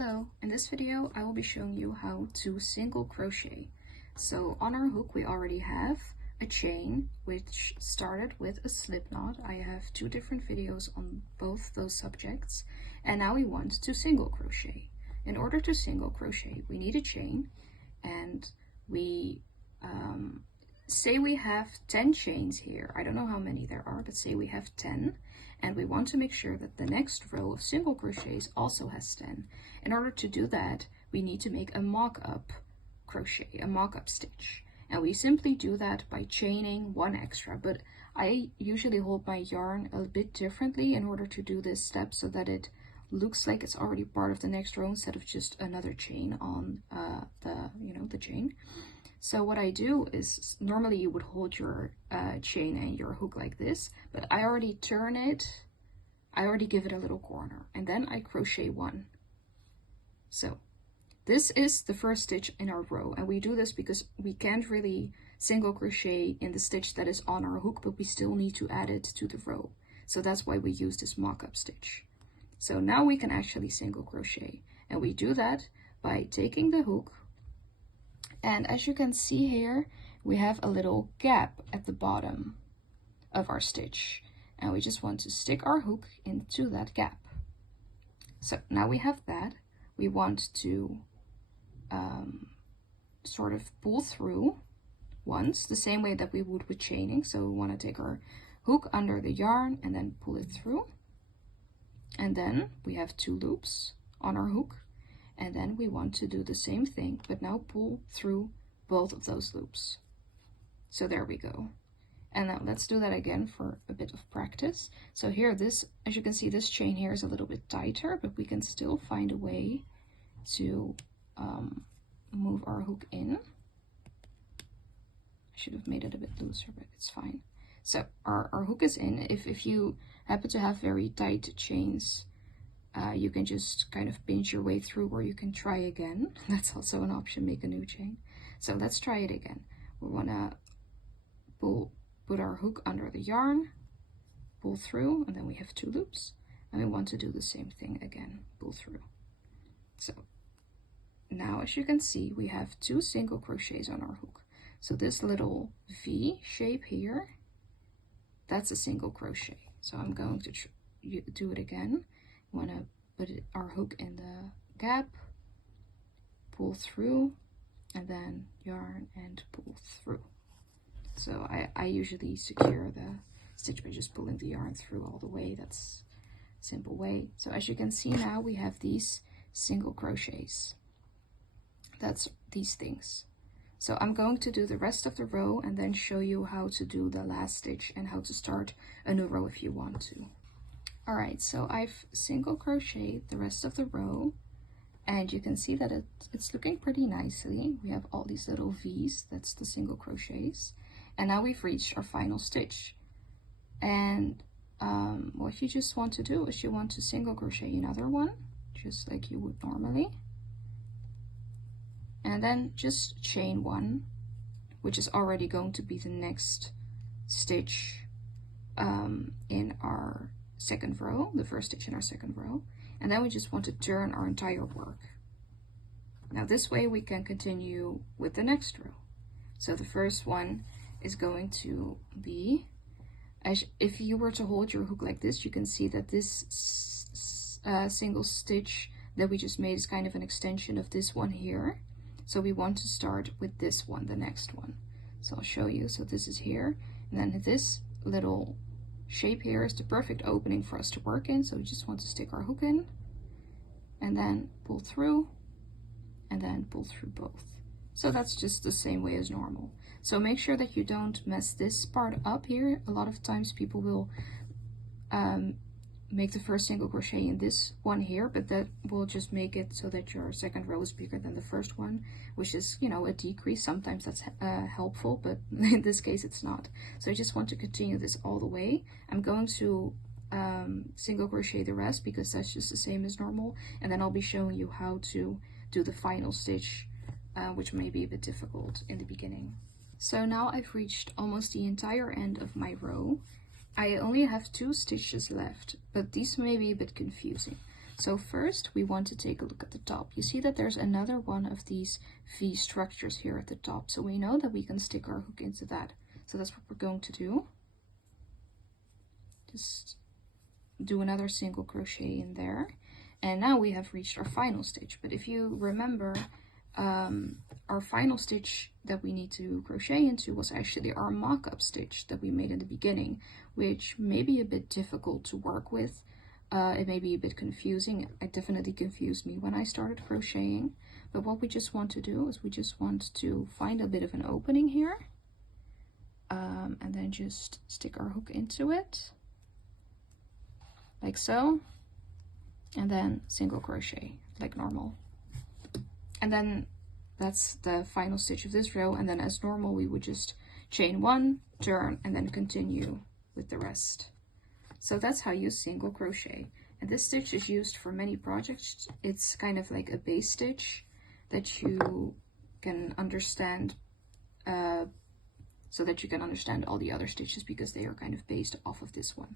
Hello, in this video I will be showing you how to single crochet. So on our hook we already have a chain which started with a slip knot. I have two different videos on both those subjects, and now we want to single crochet. In order to single crochet we need a chain, and we say we have 10 chains here. I don't know how many there are, but say we have 10, and we want to make sure that the next row of single crochets also has 10. In order to do that, we need to make a mock-up crochet, a mock-up stitch. And we simply do that by chaining one extra, but I usually hold my yarn a bit differently in order to do this step so that it looks like it's already part of the next row instead of just another chain on the chain. So what I do is, normally you would hold your chain and your hook like this, but I already turn it, I already give it a little corner, and then I crochet one. So this is the first stitch in our row, and we do this because we can't really single crochet in the stitch that is on our hook, but we still need to add it to the row. So that's why we use this mock-up stitch. So now we can actually single crochet, and we do that by taking the hook, and as you can see here, we have a little gap at the bottom of our stitch, and we just want to stick our hook into that gap. So now we have that. We want to sort of pull through once, the same way that we would with chaining. So we want to take our hook under the yarn and then pull it through. And then we have 2 loops on our hook. And then we want to do the same thing, but now pull through both of those loops. So there we go. And now let's do that again for a bit of practice. So here, this, as you can see, this chain here is a little bit tighter, but we can still find a way to move our hook in. I should have made it a bit looser, but it's fine. So our hook is in. If you happen to have very tight chains, you can just kind of pinch your way through, or you can try again. That's also an option, make a new chain. So let's try it again. We want to put our hook under the yarn, pull through, and then we have 2 loops. And we want to do the same thing again, pull through. So now, as you can see, we have 2 single crochets on our hook. So this little V shape here, that's a single crochet. So I'm going to do it again. Want to put our hook in the gap, pull through, and then yarn and pull through. So I usually secure the stitch by just pulling the yarn through all the way. That's a simple way. So as you can see now, we have these single crochets. That's these things. So I'm going to do the rest of the row and then show you how to do the last stitch and how to start a new row if you want to. Alright, so I've single crocheted the rest of the row, and you can see that it's looking pretty nicely. We have all these little V's, that's the single crochets, and now we've reached our final stitch. And what you just want to do is you want to single crochet another one, just like you would normally, and then just chain one, which is already going to be the next stitch in our second row, the first stitch in our second row, and then we just want to turn our entire work. Now this way we can continue with the next row. So the first one is going to be, as if you were to hold your hook like this, you can see that this single stitch that we just made is kind of an extension of this one here. So we want to start with this one, the next one. So I'll show you. So this is here, and then this little shape here is the perfect opening for us to work in. So we just want to stick our hook in and then pull through and then pull through both. So that's just the same way as normal. So make sure that you don't mess this part up here. A lot of times people will make the first single crochet in this one here, but that will just make it so that your second row is bigger than the first one, which is, you know, a decrease. Sometimes that's helpful, but in this case it's not. So I just want to continue this all the way. I'm going to single crochet the rest because that's just the same as normal, and then I'll be showing you how to do the final stitch, which may be a bit difficult in the beginning. So now I've reached almost the entire end of my row. I only have 2 stitches left, but these may be a bit confusing. So first we want to take a look at the top. You see that there's another one of these V structures here at the top. So we know that we can stick our hook into that. So that's what we're going to do. Just do another single crochet in there. And now we have reached our final stitch. But if you remember, our final stitch that we need to crochet into was actually our mock-up stitch that we made in the beginning, which may be a bit difficult to work with. It may be a bit confusing. It definitely confused me when I started crocheting. But what we just want to do is we just want to find a bit of an opening here. And then just stick our hook into it. Like so. And then single crochet, like normal. And then that's the final stitch of this row. And then as normal, we would just chain one, turn, and then continue with the rest. So that's how you single crochet. And this stitch is used for many projects. It's kind of like a base stitch that you can understand, so that you can understand all the other stitches, because they are kind of based off of this one.